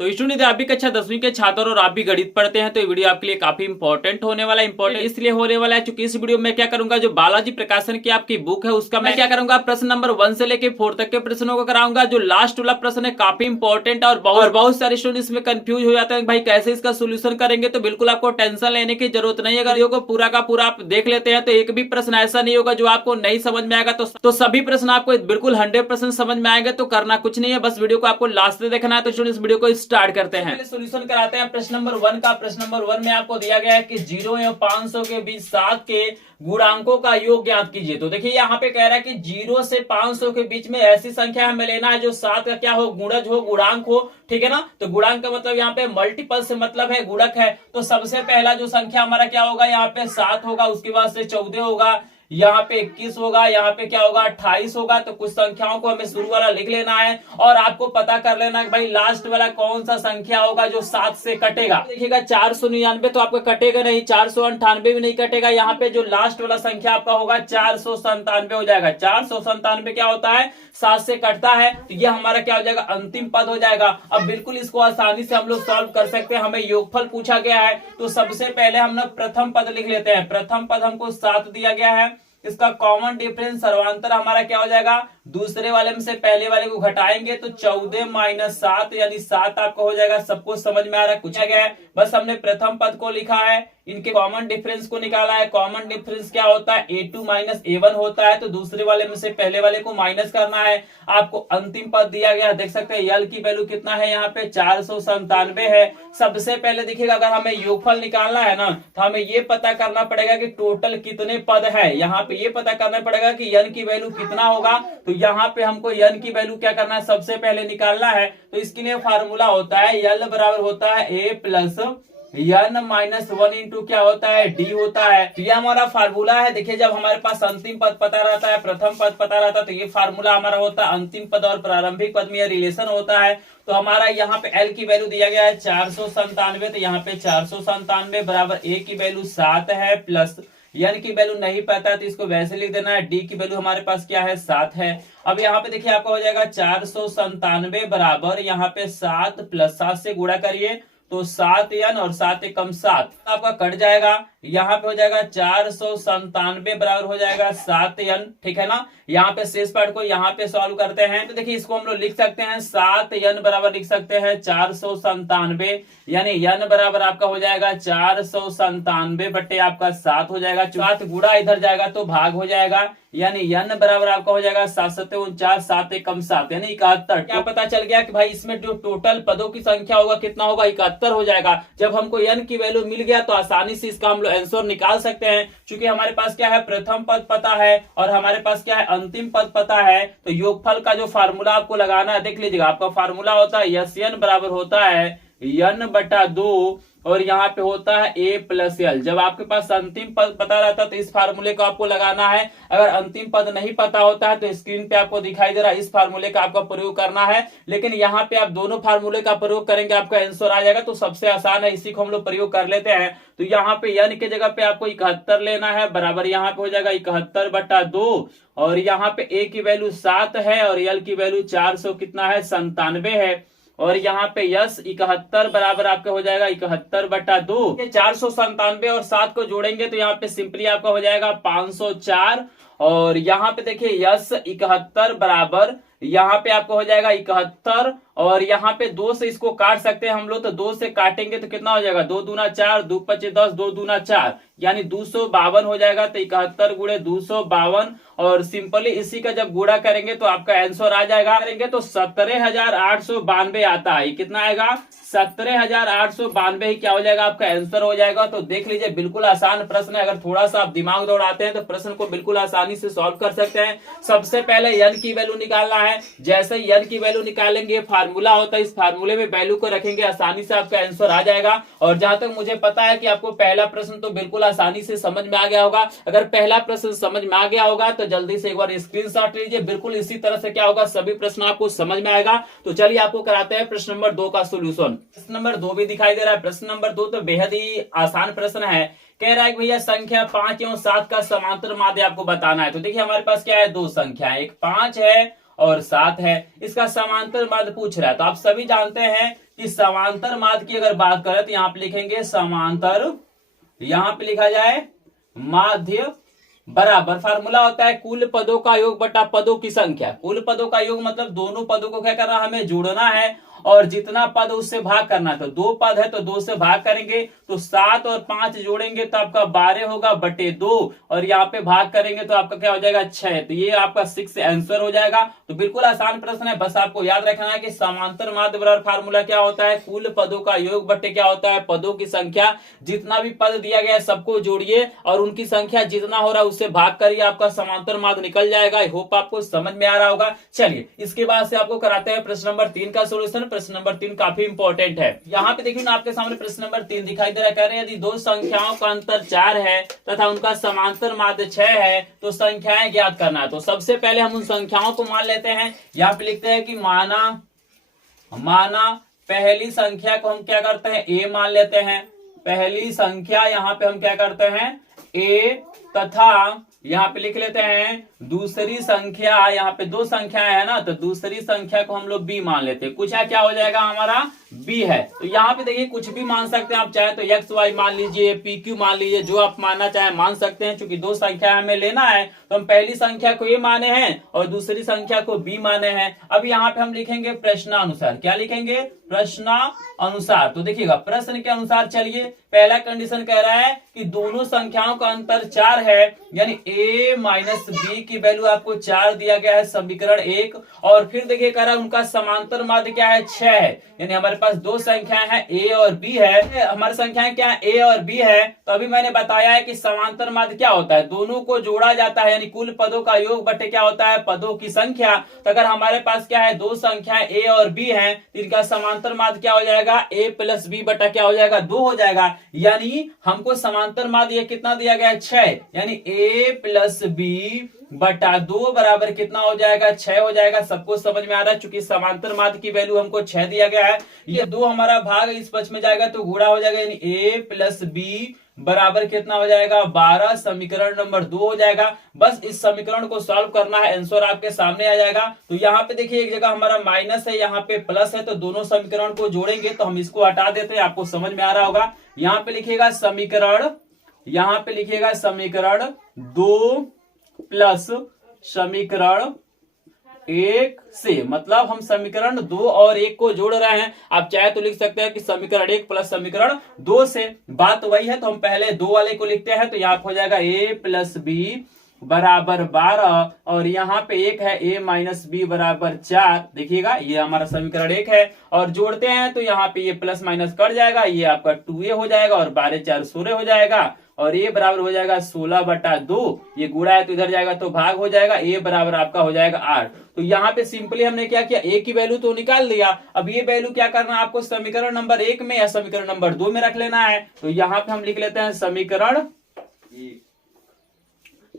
तो स्टूडेंट आप भी कक्षा 10वीं के छात्र और आप भी गणित पढ़ते हैं तो ये वीडियो आपके लिए काफी इंपॉर्टेंट होने वाला है। इंपॉर्टेंट इसलिए होने वाला है क्योंकि इस वीडियो में क्या करूंगा, जो बालाजी प्रकाशन की आपकी बुक है उसका मैं क्या करूंगा, प्रश्न नंबर 1 से लेके 4 तक के प्रश्नों को कराऊंगा। जो लास्ट वाला प्रश्न है काफी इंपॉर्टेंट और बहुत सारे स्टूडेंट इसमें कंफ्यूज हो जाते हैं भाई कैसे इसका सोल्यूशन करेंगे। तो बिल्कुल आपको टेंशन लेने की जरूरत नहीं है। अगर वीडियो को पूरा का पूरा आप देख लेते हैं तो एक भी प्रश्न ऐसा नहीं होगा जो आपको नहीं समझ में आएगा। तो सभी प्रश्न आपको बिल्कुल 100% समझ में आएंगे। तो करना कुछ नहीं है, बस वीडियो को आपको लास्ट तक देखना है। तो स्टूडेंट इस वीडियो को स्टार्ट करते हैं, सॉल्यूशन कराते हैं प्रश्न नंबर 1 का। प्रश्न नंबर 1 में आपको दिया गया है कि 0 एवं 500 के बीच 7 के गुणांकों का योग ज्ञात कीजिए। तो देखिए यहाँ पे कह रहा है कि 0 से 500 के बीच में ऐसी संख्या हमें लेना है जो 7 का क्या हो, गुणज हो, गुणांक हो। ठीक है ना। तो गुणांक का मतलब यहाँ पे मल्टीपल से मतलब है गुणक है। तो सबसे पहला जो संख्या हमारा क्या होगा, यहाँ पे 7 होगा, उसके बाद से 14 होगा, यहाँ पे 21 होगा, यहाँ पे क्या होगा 28 होगा। तो कुछ संख्याओं को हमें शुरू वाला लिख लेना है और आपको पता कर लेना है कि भाई लास्ट वाला कौन सा संख्या होगा जो 7 से कटेगा। देखिएगा 499 तो आपका कटेगा नहीं, 498 भी नहीं कटेगा। यहाँ पे जो लास्ट वाला संख्या आपका होगा 497 हो जाएगा। 497 क्या होता है, 7 से कटता है। तो ये हमारा क्या हो जाएगा, अंतिम पद हो जाएगा। अब बिल्कुल इसको आसानी से हम लोग सॉल्व कर सकते हैं। हमें योगफल पूछा गया है तो सबसे पहले हम लोग प्रथम पद लिख लेते हैं। प्रथम पद हमको 7 दिया गया है, इसका कॉमन डिफरेंस सर्वांतर हमारा क्या हो जाएगा, दूसरे वाले में से पहले वाले को घटाएंगे तो 14 माइनस 7 यानी 7 आपका हो जाएगा। सबको समझ में आ रहा है, पूछा गया है, बस हमने प्रथम पद को लिखा है, इनके कॉमन डिफरेंस को निकाला है। कॉमन डिफरेंस क्या होता है, a2 माइनस a1 होता है। तो दूसरे वाले में से पहले वाले को माइनस करना है। आपको अंतिम पद दिया गया, देख सकते हैं यल की वैल्यू कितना है, यहाँ पे 497 है। सबसे पहले देखिएगा अगर हमें योगफल निकालना है ना तो हमें ये पता करना पड़ेगा कि टोटल कितने पद है। यहाँ पे ये पता करना पड़ेगा कि n की वैल्यू कितना होगा। तो यहाँ पे हमको n की वैल्यू क्या करना है, सबसे पहले निकालना है। तो इसके लिए फार्मूला होता है यल बराबर होता है a plus n minus 1 into क्या होता है, d होता है। तो ये हमारा फार्मूला है। देखिए जब हमारे पास अंतिम पद पता रहता है, प्रथम पद पता रहता है, तो ये फार्मूला हमारा होता है अंतिम पद और प्रारंभिक पद में यह रिलेशन होता है। तो हमारा यहाँ पे L की वैल्यू दिया गया है 497, तो यहाँ पे 497 बराबर a की वैल्यू 7 है प्लस n की वैल्यू नहीं पता है तो इसको वैसे लिख देना है। d की वैल्यू हमारे पास क्या है, 7 है। अब यहाँ पे देखिए आपका हो जाएगा 497 बराबर यहाँ पे 7 प्लस 7 से गुणा करिए तो 7n और 7 कम 7 आपका कट जाएगा। यहाँ पे हो जाएगा 497 बराबर हो जाएगा 7n। ठीक है ना। यहाँ पे शेष पार्ट को यहाँ पे सॉल्व करते हैं तो देखिए इसको हम लोग लिख सकते हैं 7n बराबर लिख सकते हैं 497 यानी n बराबर आपका हो जाएगा 497 बट्टे आपका 7 हो जाएगा। 7 गुणा इधर जाएगा तो भाग हो जाएगा यानी n बराबर आपका हो जाएगा 7 7 49 7 कम 7 यानी 71। क्या पता चल गया कि भाई इसमें जो टोटल पदों की संख्या होगा कितना होगा, 71 हो जाएगा। जब हमको n की वैल्यू मिल गया तो आसानी से इसका हम लोग आंसर निकाल सकते हैं। क्योंकि हमारे पास क्या है, प्रथम पद पता है और हमारे पास क्या है, अंतिम पद पता है। तो योगफल का जो फार्मूला आपको लगाना है, देख लीजिएगा आपका फार्मूला होता है यन बराबर होता है n बटा 2 और यहाँ पे होता है a प्लस एल। जब आपके पास अंतिम पद पता रहता है तो इस फार्मूले को आपको लगाना है। अगर अंतिम पद नहीं पता होता है तो स्क्रीन पे आपको दिखाई दे रहा है इस फार्मूले का आपका प्रयोग करना है। लेकिन यहाँ पे आप दोनों फार्मूले का प्रयोग करेंगे आपका आंसर आ जाएगा। तो सबसे आसान है, इसी को हम लोग प्रयोग कर लेते हैं। तो यहाँ पे n के जगह पे आपको 71 लेना है बराबर यहाँ पे हो जाएगा 71 बटा 2 और यहाँ पे a की वैल्यू 7 है और l की वैल्यू 400 कितना है, 97 है। और यहाँ पे यस 71 बराबर आपका हो जाएगा 71 बटा 2। 497 और 7 को जोड़ेंगे तो यहाँ पे सिंपली आपका हो जाएगा 504 और यहाँ पे देखिए यस 71 बराबर यहाँ पे आपको हो जाएगा 71 और यहाँ पे 2 से इसको काट सकते हैं हम लोग। तो 2 से काटेंगे तो कितना हो जाएगा, 2 दूना 4, 2 पचे 10, 2 दूना 4 यानी 252 हो जाएगा। तो 71 गुणे 252 और सिंपली इसी का जब गुणा करेंगे तो आपका आंसर आ जाएगा। करेंगे तो 17,892 आता है। कितना आएगा, 17,892 ही क्या हो जाएगा, आपका आंसर हो जाएगा। तो देख लीजिए बिल्कुल आसान प्रश्न है। अगर थोड़ा सा आप दिमाग दौड़ाते हैं तो प्रश्न को बिल्कुल आसानी से सॉल्व कर सकते हैं। सबसे पहले n की वैल्यू निकालना है। जैसे ही n की वैल्यू निकालेंगे, फार्मूला होता है, इस फार्मूले में वैल्यू को रखेंगे, आसानी से आपका आंसर आ जाएगा। और जहां तक मुझे पता है कि आपको पहला प्रश्न तो बिल्कुल आसानी से समझ में आ गया होगा। अगर पहला प्रश्न समझ में आ गया होगा तो जल्दी से एक बार स्क्रीनशॉट लीजिए। बिल्कुल इसी तरह से क्या होगा, सभी प्रश्न आपको समझ में आएगा। तो चलिए आपको कराते हैं प्रश्न नंबर 2 का सोल्यूशन। प्रश्न नंबर 2 भी दिखाई दे रहा है। प्रश्न नंबर 2 तो बेहद ही आसान प्रश्न है। कह रहा है कि भैया संख्या 5 एवं 7 का समांतर माध्य आपको बताना है। तो देखिए हमारे पास क्या है, दो संख्या है, एक 5 है और 7 है। इसका समांतर माध्य पूछ रहा है, तो आप सभी जानते हैं कि समांतर माध्य की अगर बात करें तो यहाँ पे लिखेंगे समांतर, यहाँ पे लिखा जाए माध्य बराबर फार्मूला होता है कुल पदों का योग बटा पदों की संख्या। कुल पदों का योग मतलब दोनों पदों को क्या करना, हमें जोड़ना है और जितना पद उससे भाग करना है। तो 2 पद है तो 2 से भाग करेंगे, तो 7 और 5 जोड़ेंगे तो आपका 12 होगा बटे 2, और यहाँ पे भाग करेंगे तो आपका क्या हो जाएगा 6। तो ये आपका 6 आंसर हो जाएगा। तो बिल्कुल आसान प्रश्न है, बस आपको याद रखना है कि समांतर माध्य बराबर फार्मूला क्या होता है, कुल पदों का योग बटे क्या होता है, पदों की संख्या। जितना भी पद दिया गया है सबको जोड़िए और उनकी संख्या जितना हो रहा है उससे भाग करिए, आपका समांतर माध्य निकल जाएगा। आई होप आपको समझ में आ रहा होगा। चलिए इसके बाद से आपको कराते हैं प्रश्न नंबर 3 का सोल्यूशन। प्रश्न नंबर 3 काफी इंपॉर्टेंट है। यहाँ पे देखिए ना आपके सामने प्रश्न नंबर 3 दिखाई दे रहा है। कह रहे हैं यदि दो संख्याओं का अंतर 4 है तथा उनका समांतर माध्य 6 है तो संख्याएं ज्ञात करना है। तो सबसे पहले हम उन संख्याओं को मान लेते हैं। यहाँ पे लिखते हैं कि माना पहली संख्या को हम क्या करते हैं, a मान लेते हैं। पहली संख्या यहाँ पे हम क्या करते हैं, a, तथा यहाँ पे लिख लेते हैं दूसरी संख्या, यहाँ पे 2 संख्याएं है ना, तो दूसरी संख्या को हम लोग b मान लेते हैं। कुछ क्या हो जाएगा हमारा b है। तो यहाँ पे देखिए कुछ भी मान सकते हैं आप, चाहे तो x y मान लीजिए, pq मान लीजिए, जो आप मानना चाहे मान सकते हैं। चूंकि 2 संख्या हमें लेना है तो हम पहली संख्या को a माने हैं और दूसरी संख्या को b माने हैं। अब यहाँ पे हम लिखेंगे प्रश्नानुसार। क्या लिखेंगे, प्रश्नानुसार। तो देखिएगा प्रश्न के अनुसार चलिए, पहला कंडीशन कह रहा है कि दोनों संख्याओं का अंतर 4 है, यानी a माइनस b की वैल्यू आपको 4 दिया गया है, समीकरण 1। और फिर देखिए कह रहा है उनका समांतर माध्य क्या है, 6 है। यानी हमारे पास 2 संख्याएं हैं a और b है। हमारी संख्याएं क्या है, a और b है। तो अभी मैंने बताया है कि समांतर माध्य क्या होता है, दोनों को जोड़ा जाता है, यानी कुल पदों का योग बटे क्या होता है, पदों की संख्या। तो अगर हमारे पास क्या है, 2 संख्याएं a और b है, तो इनका समांतर माध्य क्या हो जाएगा, a प्लस b बटा क्या हो जाएगा, 2 हो जाएगा। यानी हमको समांतर माध्य कितना दिया गया है, 6, यानी a प्लस b बटा 2 बराबर कितना हो जाएगा, 6 हो जाएगा। सबको समझ में आ रहा है, चूंकि समांतर माध्य की वैल्यू हमको 6 दिया गया है। ये 2 हमारा भाग इस पक्ष में जाएगा तो गुणा हो जाएगा, यानी a प्लस b बराबर कितना हो जाएगा, 12। समीकरण नंबर 2 हो जाएगा। बस इस समीकरण को सॉल्व करना है, आंसर आपके सामने आ जाएगा। तो यहाँ पे देखिए एक जगह हमारा माइनस है, यहाँ पे प्लस है, तो दोनों समीकरण को जोड़ेंगे तो हम इसको हटा देते हैं। आपको समझ में आ रहा होगा। यहाँ पे लिखिएगा समीकरण, यहाँ पे लिखिएगा समीकरण 2 प्लस समीकरण 1 से, मतलब हम समीकरण 2 और 1 को जोड़ रहे हैं। आप चाहे तो लिख सकते हैं कि समीकरण 1 प्लस समीकरण 2 से। बात वही है, तो हम पहले 2 वाले को लिखते हैं। तो यहाँ हो जाएगा a प्लस b बराबर 12, और यहाँ पे 1 है, a माइनस b बराबर 4। देखिएगा ये हमारा समीकरण 1 है, और जोड़ते हैं तो यहाँ पे ये प्लस माइनस कट जाएगा, ये आपका 2a हो जाएगा, और 12 4 16 हो जाएगा, और a बराबर हो जाएगा 16 बटा 2। ये गुणा है तो इधर जाएगा तो भाग हो जाएगा, a बराबर आपका हो जाएगा 8। तो यहाँ पे सिंपली हमने क्या किया, a की वैल्यू तो निकाल लिया। अब ये वैल्यू क्या करना है आपको, समीकरण नंबर 1 में या समीकरण नंबर 2 में रख लेना है। तो यहाँ पे हम लिख लेते हैं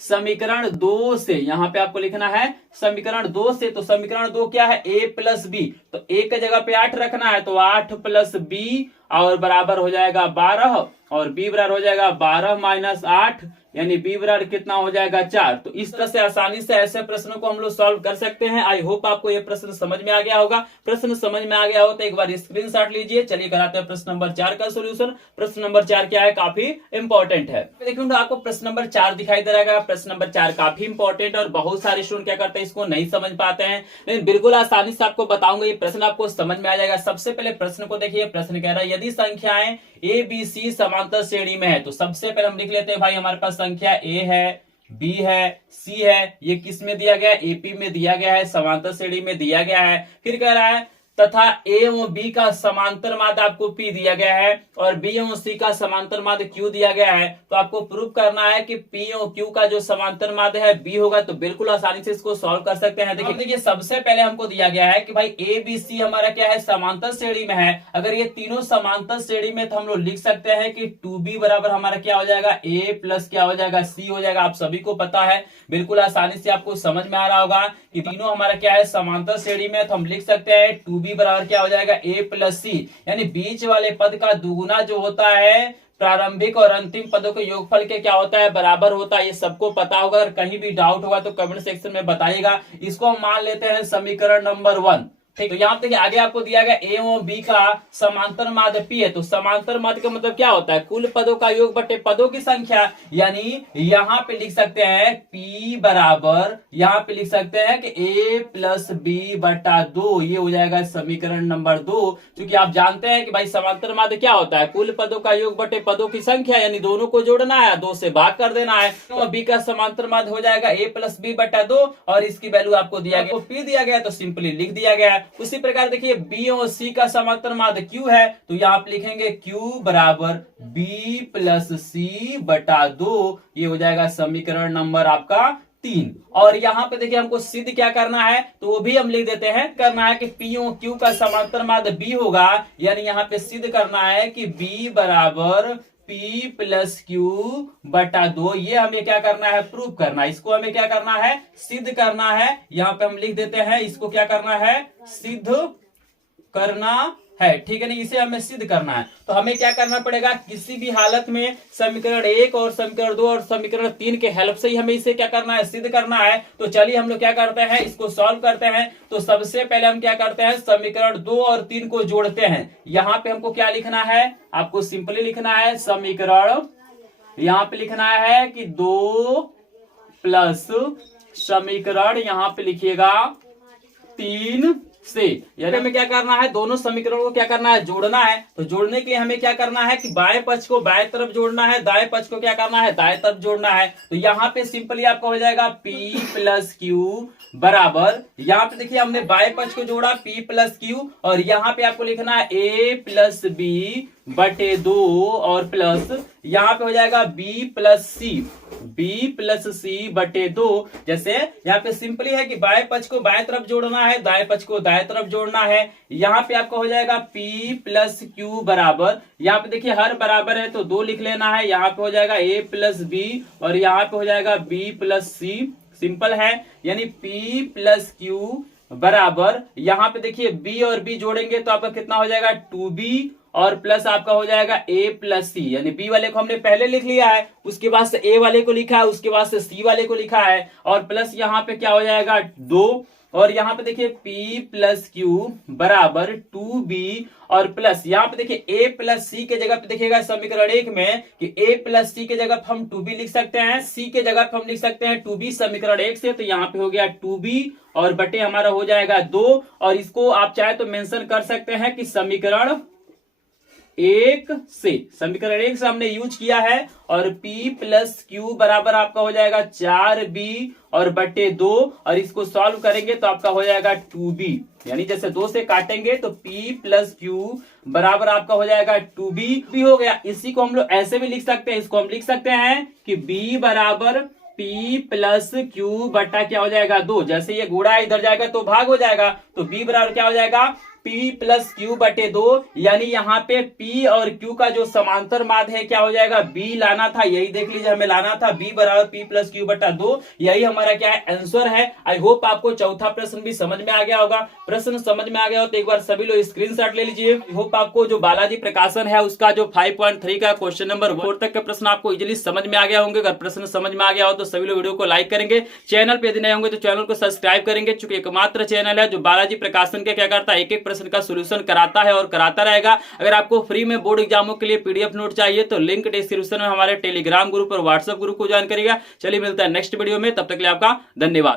समीकरण 2 से। यहाँ पे आपको लिखना है समीकरण 2 से। तो समीकरण 2 क्या है, a प्लस b, तो a के जगह पे 8 रखना है, तो 8 प्लस b और बराबर हो जाएगा 12, और b बराबर हो जाएगा 12 माइनस 8, यानी b बराबर कितना हो जाएगा 4। तो इस तरह से आसानी से ऐसे प्रश्नों को हम लोग सॉल्व कर सकते हैं। आई होप आपको ये प्रश्न समझ में आ गया होगा। प्रश्न समझ में आ गया हो तो एक बार स्क्रीनशॉट लीजिए। चलिए कराते हैं प्रश्न नंबर 4 का सोल्यूशन। प्रश्न नंबर 4 क्या है, काफी इंपॉर्टेंट है। देखिए आपको प्रश्न नंबर 4 दिखाई दे रहा है। प्रश्न नंबर 4 काफी इंपॉर्टेंट, और बहुत सारे स्टूडेंट क्या करते हैं, इसको नहीं समझ पाते हैं, लेकिन बिल्कुल आसानी से आपको बताऊंगा, ये प्रश्न आपको समझ में आ जाएगा। सबसे पहले प्रश्न को देखिए। प्रश्न कह रहा है यदि संख्याएं a b c समांतर श्रेणी में है, तो सबसे पहले हम लिख लेते हैं भाई हमारे पास संख्या a है, b है, c है। ये किस में दिया गया है, AP में दिया गया है, समांतर श्रेणी में दिया गया है। फिर कह रहा है तथा a और b का समांतर माध्य आपको p दिया गया है, और b और c का समांतर माध्य q दिया गया है। तो आपको प्रूव करना है कि p और q का जो समांतर माध्य है b होगा। तो बिल्कुल आसानी से इसको सॉल्व कर सकते हैं। देखिए सबसे पहले हमको दिया गया है कि भाई a b c हमारा क्या है, समांतर श्रेणी में है। अगर ये तीनों समांतर श्रेणी में, तो हम लोग लिख सकते हैं कि 2b बराबर हमारा क्या हो जाएगा, a प्लस क्या हो जाएगा, c हो जाएगा। आप सभी को पता है, बिल्कुल आसानी से आपको समझ में आ रहा होगा कि तीनों हमारा क्या है, समांतर श्रेणी में। तो हम लिख सकते हैं 2b बराबर क्या हो जाएगा, a प्लस c, यानी बीच वाले पद का दुगुना जो होता है प्रारंभिक और अंतिम पदों के योगफल के क्या होता है, बराबर होता है। ये सबको पता होगा। अगर कहीं भी डाउट होगा तो कमेंट सेक्शन में बताइएगा। इसको हम मान लेते हैं समीकरण नंबर 1। ठीक, तो यहाँ देखिए आगे आपको दिया गया ए और बी का समांतर माध्य पी है। तो समांतर माध्य का मतलब क्या होता है, कुल पदों का योग बटे पदों की संख्या। यानी यहाँ पे लिख सकते हैं पी बराबर, यहाँ पे लिख सकते हैं कि ए प्लस बी बटा 2। ये हो जाएगा समीकरण नंबर 2। क्योंकि आप जानते हैं कि भाई समांतर माध्य क्या होता है, कुल पदों का योग बटे पदों की संख्या। यानी दोनों को जोड़ना है, 2 से भाग कर देना है। तो बी का समांतर माध्य हो जाएगा ए प्लस बी बटा 2 और इसकी वैल्यू आपको दिया गया, पी दिया गया तो सिंपली लिख दिया गया। उसी प्रकार देखिए बी और सी का समांतर माध्य क्यू है। तो यहाँ आप लिखेंगे क्यू बराबर बी प्लस सी बटा 2। ये हो जाएगा समीकरण नंबर आपका 3। और यहाँ पे देखिए हमको सिद्ध क्या करना है, तो वो भी हम लिख देते हैं। करना है कि पी और क्यू का समांतर माध्य बी होगा। यानी यहाँ पे सिद्ध करना है कि बी बराबर P प्लस क्यू बटा 2। ये हमें क्या करना है, प्रूव करना है। इसको हमें क्या करना है, सिद्ध करना है। यहाँ पे हम लिख देते हैं, इसको क्या करना है, सिद्ध करना है। ठीक है, नहीं इसे हमें सिद्ध करना है। तो हमें क्या करना पड़ेगा, किसी भी हालत में समीकरण 1 और समीकरण 2 और समीकरण 3 के हेल्प से ही हमें इसे क्या करना है, सिद्ध करना है। तो चलिए हम लोग क्या करते हैं, इसको सॉल्व करते हैं। तो सबसे पहले हम क्या करते हैं, समीकरण 2 और 3 को जोड़ते हैं। यहाँ पे हमको क्या लिखना है, आपको सिंपली लिखना है समीकरण, यहाँ पे लिखना है कि 2 प्लस समीकरण, यहाँ पे लिखिएगा 3 से। यानी हमें क्या करना है, दोनों समीकरणों को क्या करना है, जोड़ना है। तो जोड़ने के लिए हमें क्या करना है कि बाएं पक्ष को बाएं तरफ जोड़ना है, दाएं पक्ष को क्या करना है, दाएं तरफ जोड़ना है। तो यहाँ पे सिंपली आपका हो जाएगा P प्लस क्यू बराबर, यहाँ पे देखिए हमने बाएं पक्ष को जोड़ा P प्लस क्यू और यहाँ पे आपको लिखना है A प्लस बी बटे 2 और प्लस यहाँ पे हो जाएगा B प्लस सी बटे 2। जैसे यहाँ पे सिंपली है कि बाएं पक्ष को बाएं तरफ जोड़ना है, दाएं पक्ष को दाएं तरफ जोड़ना है। यहाँ पे आपका हो जाएगा P प्लस क्यू बराबर, यहाँ पे देखिए हर बराबर है तो 2 लिख लेना है। यहाँ पे हो जाएगा A प्लस बी और यहाँ पे हो जाएगा B प्लस सी। सिंपल है, यानी P प्लस क्यू बराबर, यहाँ पे देखिए B और B जोड़ेंगे तो आपका कितना हो जाएगा 2B और प्लस आपका हो जाएगा A प्लस सी। यानी B वाले को हमने पहले लिख लिया है, उसके बाद से A वाले को लिखा है, उसके बाद से C वाले को लिखा है और प्लस यहाँ पे क्या हो जाएगा 2 और यहाँ पे देखिए P प्लस क्यू बराबर 2B और प्लस यहाँ पे देखिए A प्लस सी के जगह पे देखिएगा समीकरण 1 में कि A प्लस सी के जगह पे हम 2B लिख सकते हैं, C के जगह पे हम लिख सकते हैं 2B समीकरण 1 से। तो यहाँ पे हो गया 2B और बटे हमारा हो जाएगा 2 और इसको आप चाहे तो मेंशन कर सकते हैं कि समीकरण 1 से, समीकरण 1 से हमने यूज किया है। और P प्लस क्यू बराबर आपका हो जाएगा 4B और बटे 2 और इसको सॉल्व करेंगे तो आपका हो जाएगा 2B। यानी जैसे 2 से काटेंगे तो P प्लस क्यू बराबर आपका हो जाएगा 2B भी हो गया। इसी को हम लोग ऐसे भी लिख सकते हैं, इसको हम लिख सकते हैं कि B बराबर P प्लस क्यू बटा क्या हो जाएगा 2। जैसे ये गुणा इधर जाएगा तो भाग हो जाएगा, तो B बराबर क्या हो जाएगा P प्लस क्यू बटे 2। यानी यहाँ पे P और Q का जो समांतर माध्य है क्या हो जाएगा, B लाना था। यही देख लीजिए हमें लाना था B बराबर P प्लस क्यू बटा 2। यही हमारा क्या है, आंसर है। आई होप आपको चौथा प्रश्न भी समझ में आ गया होगा। प्रश्न समझ में आ गया हो तो एक बार सभी लोग स्क्रीनशॉट ले लीजिए। आई होप आपको जो बालाजी प्रकाशन है उसका जो 5.3 का क्वेश्चन नंबर 4 तक के प्रश्न आपको इजिली समझ में आ गया होंगे। अगर प्रश्न समझ में आ गया हो तो सभी लोग वीडियो को लाइक करेंगे, चैनल पे यदि नए होंगे तो चैनल को सब्सक्राइब करेंगे। चूंकि एकमात्र चैनल है जो बालाजी प्रकाशन के क्या करता है, एक एक प्रश्न का सोल्यूशन कराता है और कराता रहेगा। अगर आपको फ्री में बोर्ड एग्जामों के लिए पीडीएफ नोट चाहिए तो लिंक डिस्क्रिप्शन में हमारे टेलीग्राम ग्रुप और व्हाट्सएप ग्रुप को ज्वाइन करिएगा। चलिए मिलता है नेक्स्ट वीडियो में, तब तक के लिए आपका धन्यवाद।